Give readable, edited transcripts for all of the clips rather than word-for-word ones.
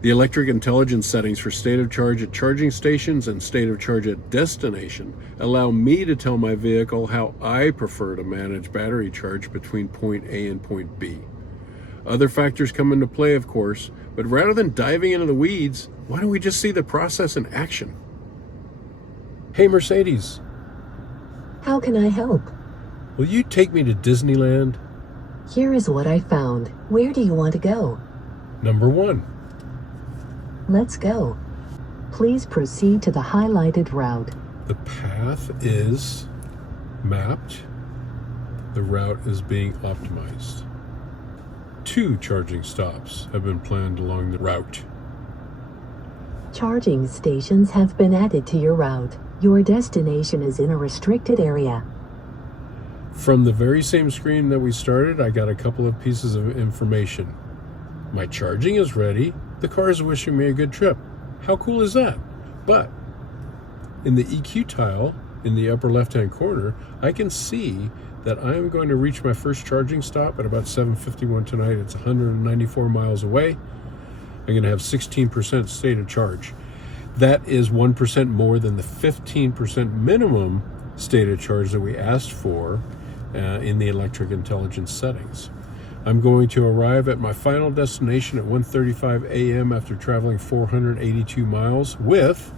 The electric intelligence settings for state of charge at charging stations and state of charge at destination allow me to tell my vehicle how I prefer to manage battery charge between point A and point B. Other factors come into play, of course, but rather than diving into the weeds, why don't we just see the process in action? Hey Mercedes, How can I help? will you take me to Disneyland? Here is what I found. Where do you want to go? Number 1. Let's go. Please proceed to the highlighted route. The path is mapped. The route is being optimized. 2 charging stops have been planned along the route. Charging stations have been added to your route. Your destination is in a restricted area. From the very same screen that we started, I got a couple of pieces of information. My charging is ready. The car is wishing me a good trip. How cool is that? But in the EQ tile in the upper left-hand corner, I can see that I am going to reach my first charging stop at about 7:51 tonight. It's 194 miles away. I'm going to have 16% state of charge. That is 1% more than the 15% minimum state of charge that we asked for in the electric intelligence settings. I'm going to arrive at my final destination at 1:35 a.m. after traveling 482 miles with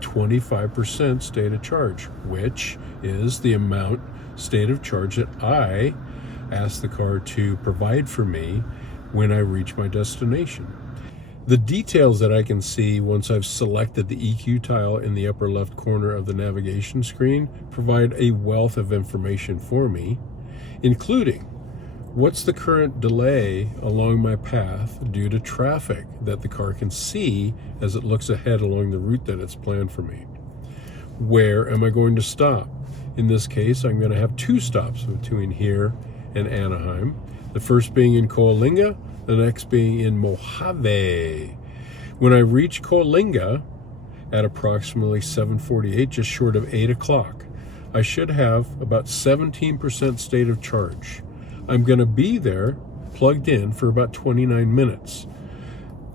25% state of charge, which is the amount state of charge that I asked the car to provide for me when I reach my destination. The details that I can see once I've selected the EQ tile in the upper left corner of the navigation screen provide a wealth of information for me, including what's the current delay along my path due to traffic that the car can see as it looks ahead along the route that it's planned for me. Where am I going to stop? In this case, I'm going to have 2 stops between here and Anaheim. The first being in Coalinga, the next being in Mojave. When I reach Coalinga at approximately 7:48, just short of 8 o'clock, I should have about 17% state of charge. I'm going to be there plugged in for about 29 minutes.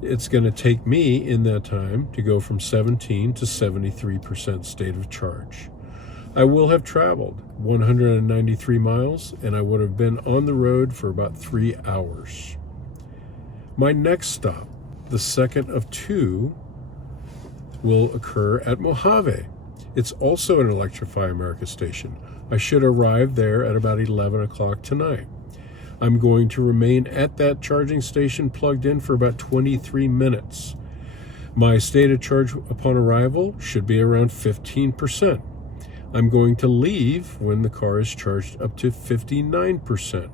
It's going to take me in that time to go from 17 to 73% state of charge. I will have traveled 193 miles and I would have been on the road for about 3 hours. My next stop, the second of 2, will occur at Mojave. It's also an Electrify America station. I should arrive there at about 11 o'clock tonight. I'm going to remain at that charging station plugged in for about 23 minutes. My state of charge upon arrival should be around 15%. I'm going to leave when the car is charged up to 59%.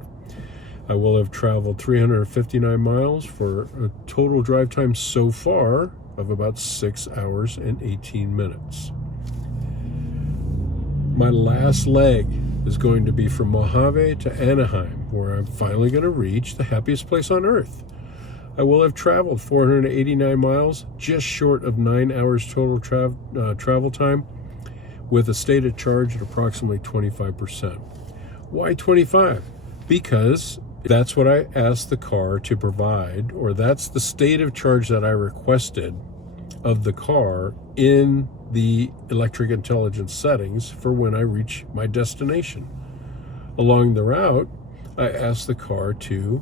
I will have traveled 359 miles for a total drive time so far of about 6 hours and 18 minutes. My last leg is going to be from Mojave to Anaheim, where I'm finally going to reach the happiest place on earth. I will have traveled 489 miles, just short of 9 hours total travel time, with a state of charge at approximately 25%. Why 25? Because that's what I asked the car to provide, or that's the state of charge that I requested of the car in the electric intelligence settings for when I reach my destination. Along the route, I asked the car to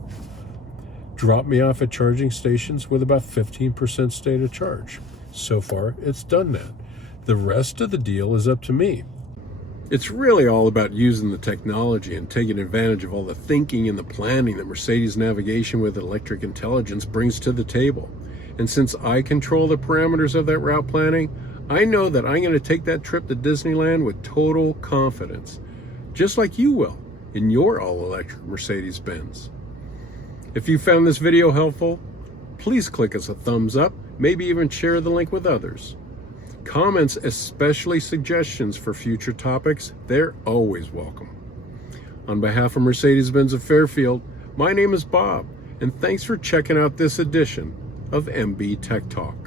drop me off at charging stations with about 15% state of charge. So far, it's done that. The rest of the deal is up to me. It's really all about using the technology and taking advantage of all the thinking and the planning that Mercedes navigation with electric intelligence brings to the table. And since I control the parameters of that route planning, I know that I'm going to take that trip to Disneyland with total confidence, just like you will in your all-electric Mercedes-Benz. If you found this video helpful, please click us a thumbs up, maybe even share the link with others. Comments, especially suggestions for future topics, they're always welcome. On behalf of Mercedes-Benz of Fairfield, my name is Bob, and thanks for checking out this edition of MB Tech Talk.